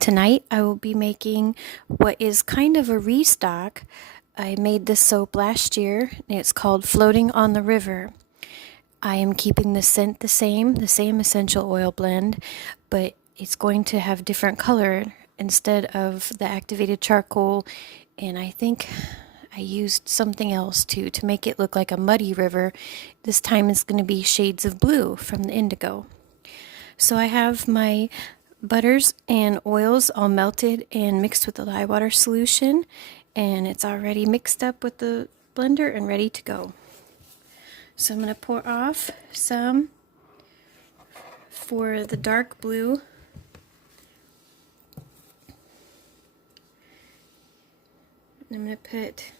Tonight I will be making what is kind of a restock. I made this soap last year, and it's called Floating on the River. I am keeping the scent the same essential oil blend, but it's going to have different color instead of the activated charcoal, and I think I used something else too to make it look like a muddy river. This time it's going to be shades of blue from the indigo. So I have my butters and oils all melted and mixed with the lye water solution, and it's already mixed up with the blender and ready to go. So I'm going to pour off some for the dark blue. I'm going to put,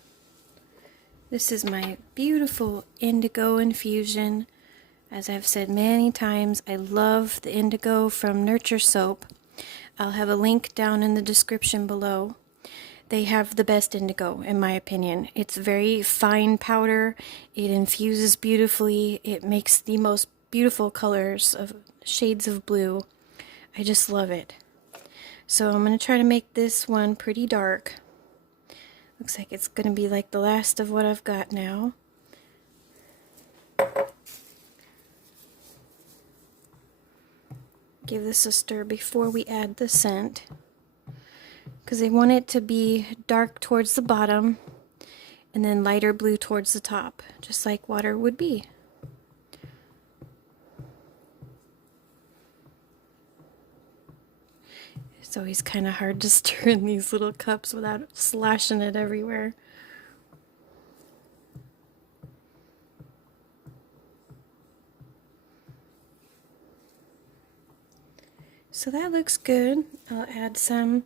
this is my beautiful indigo infusion. As I've said many times, I love the indigo from Nurture Soap. I'll have a link down in the description below. They have the best indigo, in my opinion. It's very fine powder. It infuses beautifully. It makes the most beautiful colors of shades of blue. I just love it. So I'm going to try to make this one pretty dark. Looks like it's going to be like the last of what I've got now. Give this a stir before we add the scent, because I want it to be dark towards the bottom and then lighter blue towards the top, just like water would be. It's always kind of hard to stir in these little cups without slashing it everywhere. So that looks good. I'll add some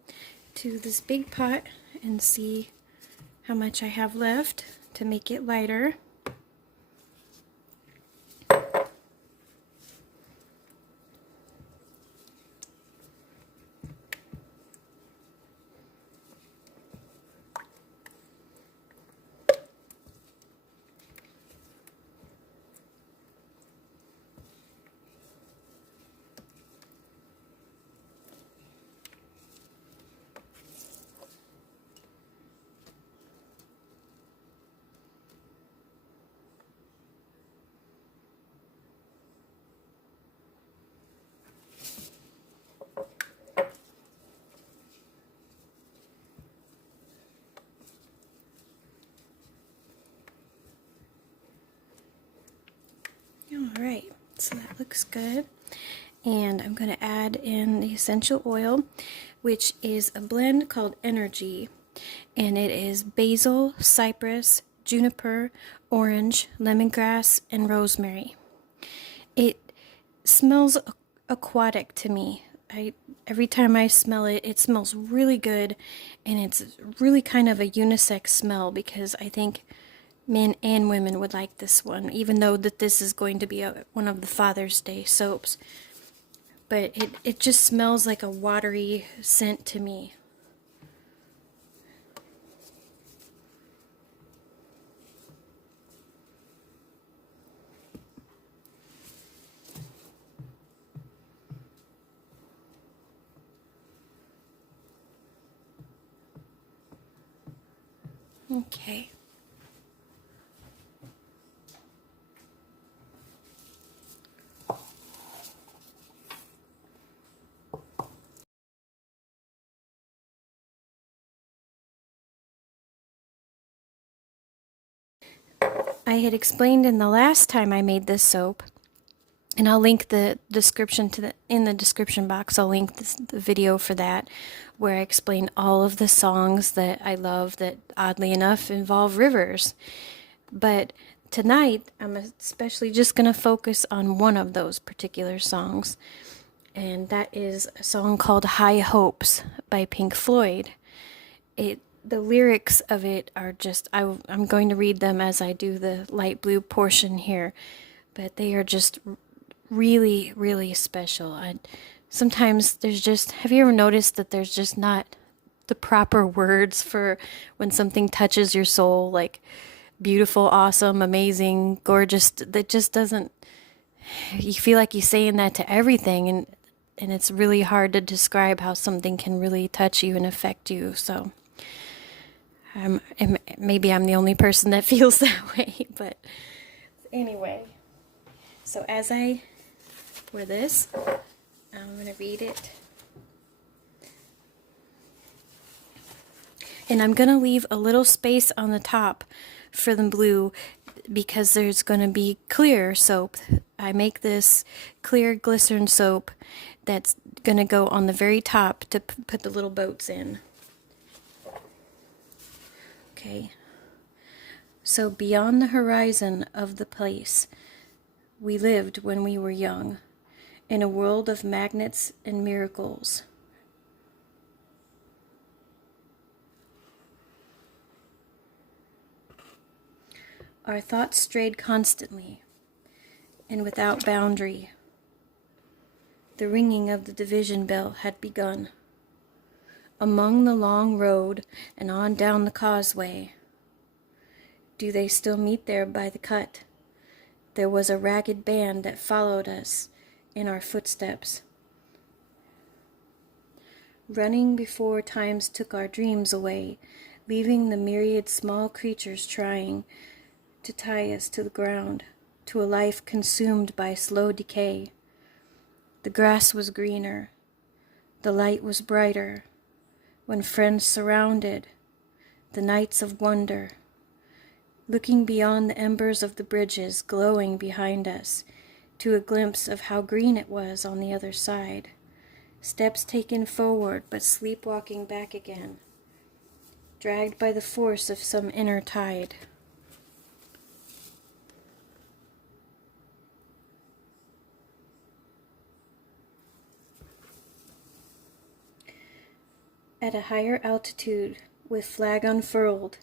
to this big pot and see how much I have left to make it lighter. Alright, so that looks good. And I'm going to add in the essential oil, which is a blend called Energy. And it is basil, cypress, juniper, orange, lemongrass, and rosemary. It smells aquatic to me. Every time I smell it, it smells really good, and it's really kind of a unisex smell, because I think men and women would like this one, even though that this is going to be one of the Father's Day soaps. But it just smells like a watery scent to me. Okay. I had explained in the last time I made this soap, and I'll link the description in the description box. I'll link the video for that, where I explain all of the songs that I love that, oddly enough, involve rivers. But tonight, I'm especially just going to focus on one of those particular songs, and that is a song called High Hopes by Pink Floyd. The lyrics of it are just, I'm going to read them as I do the light blue portion here, but they are just really, really special. Sometimes there's just, have you ever noticed that there's just not the proper words for when something touches your soul, like beautiful, awesome, amazing, gorgeous? That just doesn't, you feel like you're saying that to everything, and and it's really hard to describe how something can really touch you and affect you. So and maybe I'm the only person that feels that way, but anyway. So as I pour this, I'm going to read it. And I'm going to leave a little space on the top for the blue because there's going to be clear soap. I make this clear glycerin soap that's going to go on the very top to put the little boats in. Okay. So beyond the horizon of the place we lived when we were young, in a world of magnets and miracles. Our thoughts strayed constantly and without boundary. The ringing of the division bell had begun. Among the long road and on down the causeway. Do they still meet there by the cut? There was a ragged band that followed us in our footsteps. Running before times took our dreams away, leaving the myriad small creatures trying to tie us to the ground, to a life consumed by slow decay. The grass was greener, the light was brighter, when friends surrounded, the nights of wonder, looking beyond the embers of the bridges glowing behind us, to a glimpse of how green it was on the other side. Steps taken forward, but sleepwalking back again, dragged by the force of some inner tide. At a higher altitude, with flag unfurled,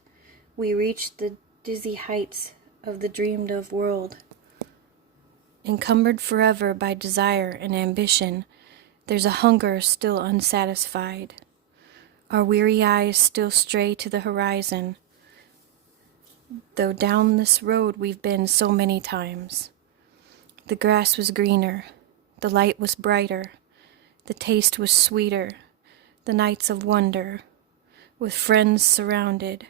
we reached the dizzy heights of the dreamed-of world. Encumbered forever by desire and ambition, there's a hunger still unsatisfied. Our weary eyes still stray to the horizon, though down this road we've been so many times. The grass was greener, the light was brighter, the taste was sweeter, the nights of wonder, with friends surrounded,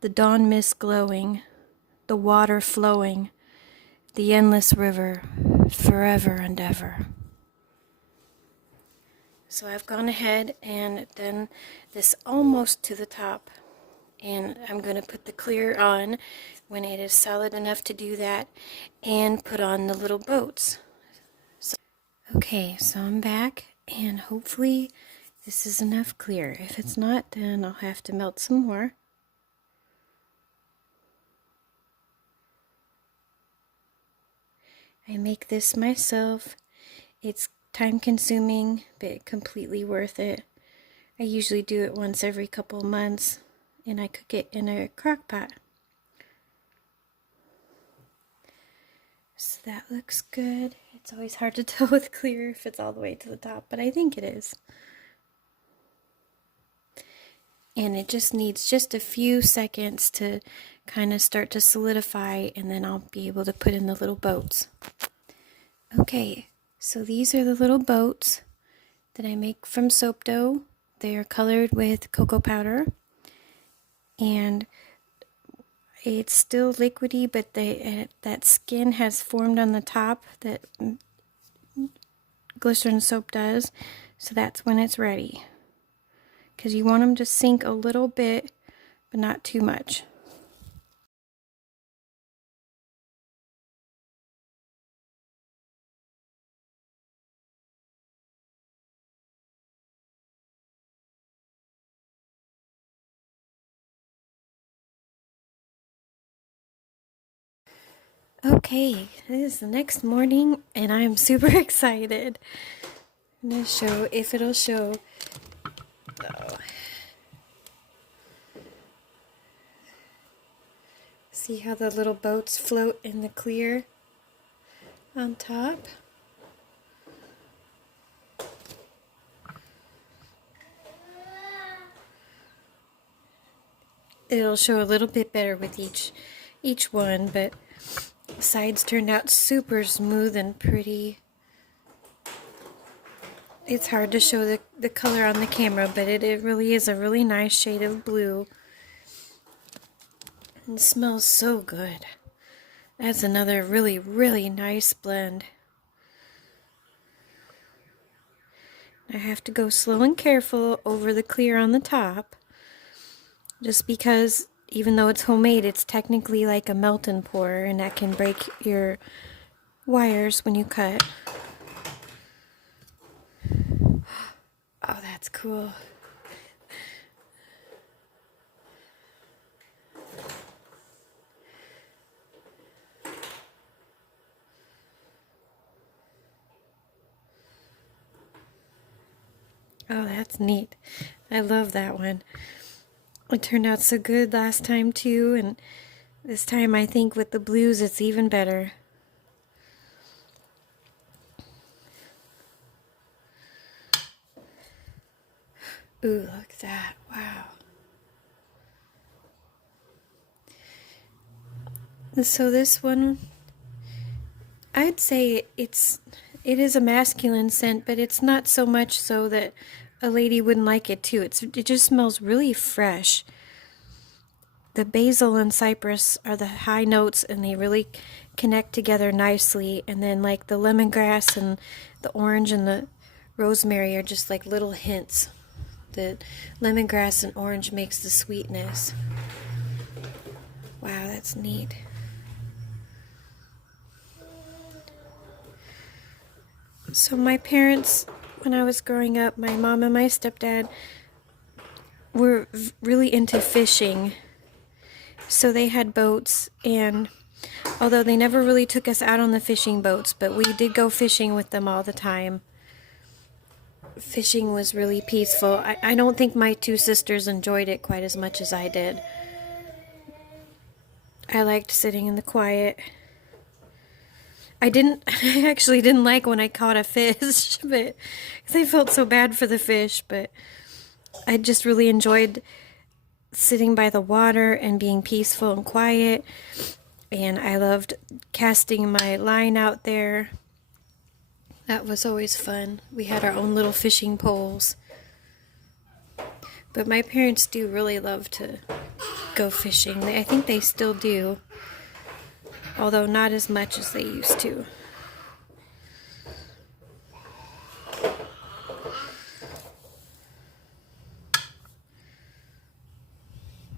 the dawn mist glowing, the water flowing, the endless river, forever and ever. So I've gone ahead and done this almost to the top, and I'm going to put the clear on when it is solid enough to do that, and put on the little boats. Okay, so I'm back, and hopefully this is enough clear. If it's not, then I'll have to melt some more. I make this myself. It's time consuming, but completely worth it. I usually do it once every couple of months, and I cook it in a crock pot. So that looks good. It's always hard to tell with clear if it's all the way to the top, but I think it is. And it just needs just a few seconds to kind of start to solidify, and then I'll be able to put in the little boats. Okay, so these are the little boats that I make from soap dough. They are colored with cocoa powder, and it's still liquidy, but that skin has formed on the top that glycerin soap does, so that's when it's ready. Because you want them to sink a little bit, but not too much. Okay, this is the next morning, and I am super excited. I'm going to show if it'll show. Oh. See how the little boats float in the clear on top? It'll show a little bit better with each one, but the sides turned out super smooth and pretty. It's hard to show the color on the camera, but it really is a really nice shade of blue. And it smells so good. That's another really, really nice blend. I have to go slow and careful over the clear on the top, just because even though it's homemade, it's technically like a melt and pour, and that can break your wires when you cut. Oh, that's cool. Oh, that's neat. I love that one. It turned out so good last time too, and this time I think with the blues it's even better. Ooh, look at that. Wow. So this one, I'd say it is a masculine scent, but it's not so much so that a lady wouldn't like it too. It just smells really fresh. The basil and cypress are the high notes, and they really connect together nicely. And then like the lemongrass and the orange and the rosemary are just like little hints. The lemongrass and orange makes the sweetness. Wow, that's neat. So my parents, when I was growing up, my mom and my stepdad were really into fishing. So they had boats, and although they never really took us out on the fishing boats, but we did go fishing with them all the time. Fishing was really peaceful. I don't think my two sisters enjoyed it quite as much as I did. I liked sitting in the quiet. I actually didn't like when I caught a fish, but because I felt so bad for the fish, but I just really enjoyed sitting by the water and being peaceful and quiet, and I loved casting my line out there. That was always fun. We had our own little fishing poles. But my parents do really love to go fishing. I think they still do, although not as much as they used to.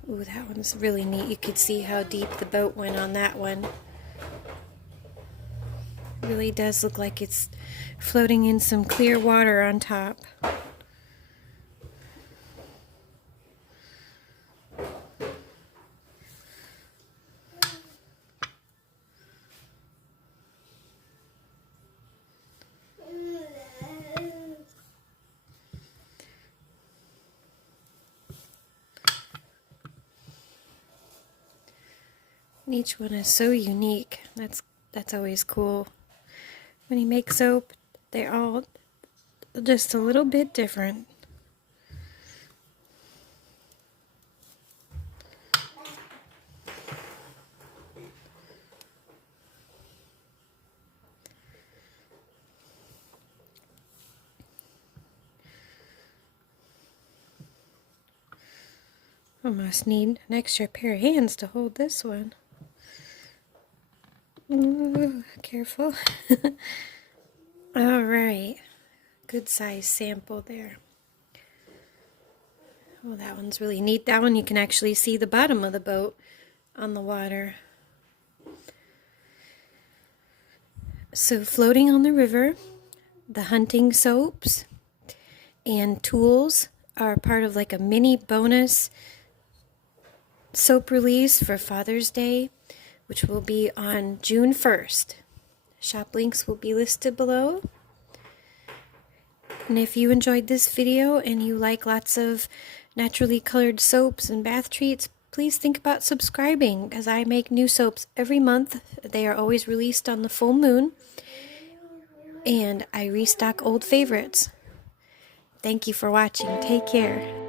Ooh, that one's really neat. You could see how deep the boat went on that one. It really does look like it's floating in some clear water on top. And each one is so unique. That's always cool. When you make soap, they're all just a little bit different. Almost need an extra pair of hands to hold this one. Ooh, careful. Alright, good size sample there. Oh, that one's really neat. That one you can actually see the bottom of the boat on the water. So floating on the river, the hunting soaps and tools are part of like a mini bonus soap release for Father's Day, which will be on June 1st. Shop links will be listed below. And if you enjoyed this video and you like lots of naturally colored soaps and bath treats, please think about subscribing, as I make new soaps every month. They are always released on the full moon, and I restock old favorites. Thank you for watching. Take care.